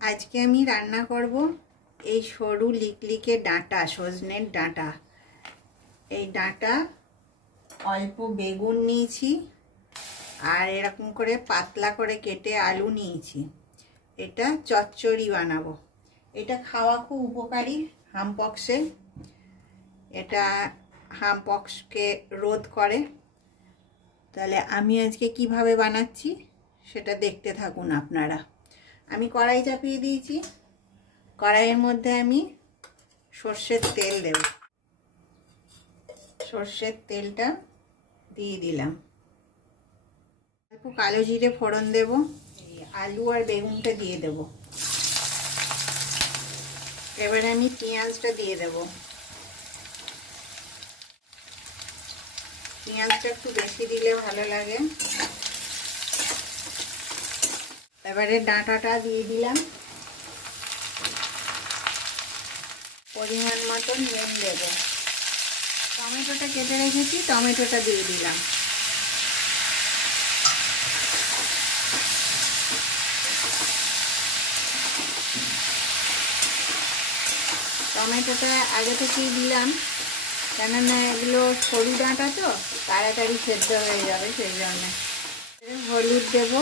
आज के आमी रान्ना करब এই সরু লিকলিকে ডাঁটা সজনের ডাঁটা। এই ডাঁটা অল্প বেগুন নিয়েছি আর এরকম করে পাতলা করে কেটে আলু নিয়েছি। এটা চচ্চড়ি বানাবো। এটা খাওয়া খুব উপকারী হামপক্সে। এটা হামপক্সকে রোধ করে। তাহলে আমি আজকে কিভাবে বানাচ্ছি সেটা দেখতে থাকুন আপনারা। আমি কড়াই চাপিয়ে দিয়েছি। কড়াইয়ের মধ্যে আমি সর্ষের তেল দেব। সর্ষের তেলটা দিয়ে দিলাম। অল্প কালো জিরে ফোড়ন দেব। আলু আর বেগুনটা দিয়ে দেব। এবারে আমি পেঁয়াজটা দিয়ে দেব। পেঁয়াজটা একটু বেশি দিলে ভালো লাগে। এবারে ডাঁটাটা দিয়ে দিলাম। পরিমাণ মতন নুন দেব। টমেটোটা কেটে রেখেছি, টমেটোটা দিয়ে দিলাম। টমেটোটা আগে থেকেই দিলাম, কেননা এগুলো সরু ডাঁটা তো তাড়াতাড়ি সেদ্ধ হয়ে যাবে, সেই জন্য। হলুদ দেব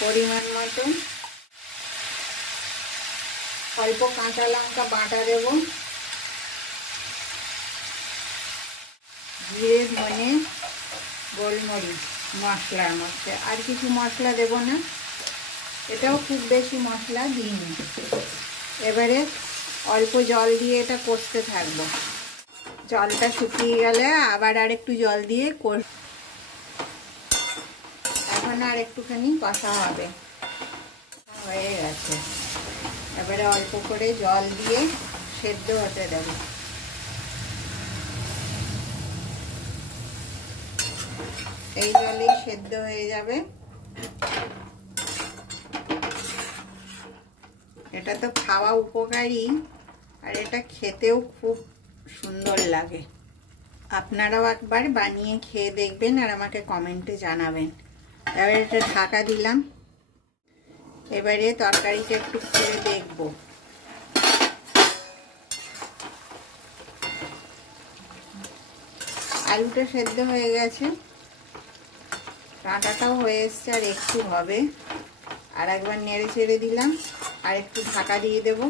পরিমাণ মতন। অল্প কাঁচা লঙ্কা বাটা দেব। জিরে ধনে গোলমরিচ মশলার মধ্যে, আর কিছু মশলা দেব না। এটাও খুব বেশি মশলা দিইনি। এবারে অল্প জল দিয়ে এটা কষতে থাকবো। জলটা শুকিয়ে গেলে আবার আর একটু জল দিয়ে এখন আর একটুখানি কষা হবে। হয়ে গেছে। এবারে অল্প করে জল দিয়ে সেদ্ধ হতে দেব। এই জলেই সেদ্ধ হয়ে যাবে। এটা তো খাওয়া উপকারী আর এটা খেতেও খুব সুন্দর লাগে। আপনারাও একবার বানিয়ে খেয়ে দেখবেন আর আমাকে কমেন্টে জানাবেন। এবারে এটা ঢাকা দিলাম। এবারে তরকারিটা একটু খুলে দেখব। আলুটা সেদ্ধ হয়ে গেছে, ডাঁটাটাও হয়ে এসছে, আর একটু হবে। আর একবার নেড়ে চেড়ে দিলাম, আর একটু ঢাকা দিয়ে দেব।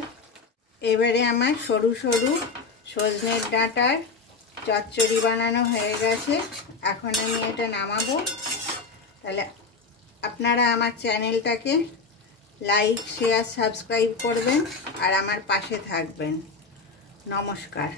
এবারে আমার সরু সরু সজনের ডাঁটার চচ্চড়ি বানানো হয়ে গেছে। এখন আমি এটা নামাবো। তাহলে আপনারা আমার চ্যানেলটাকে লাইক শেয়ার সাবস্ক্রাইব করবেন আর আমার পাশে থাকবেন। নমস্কার।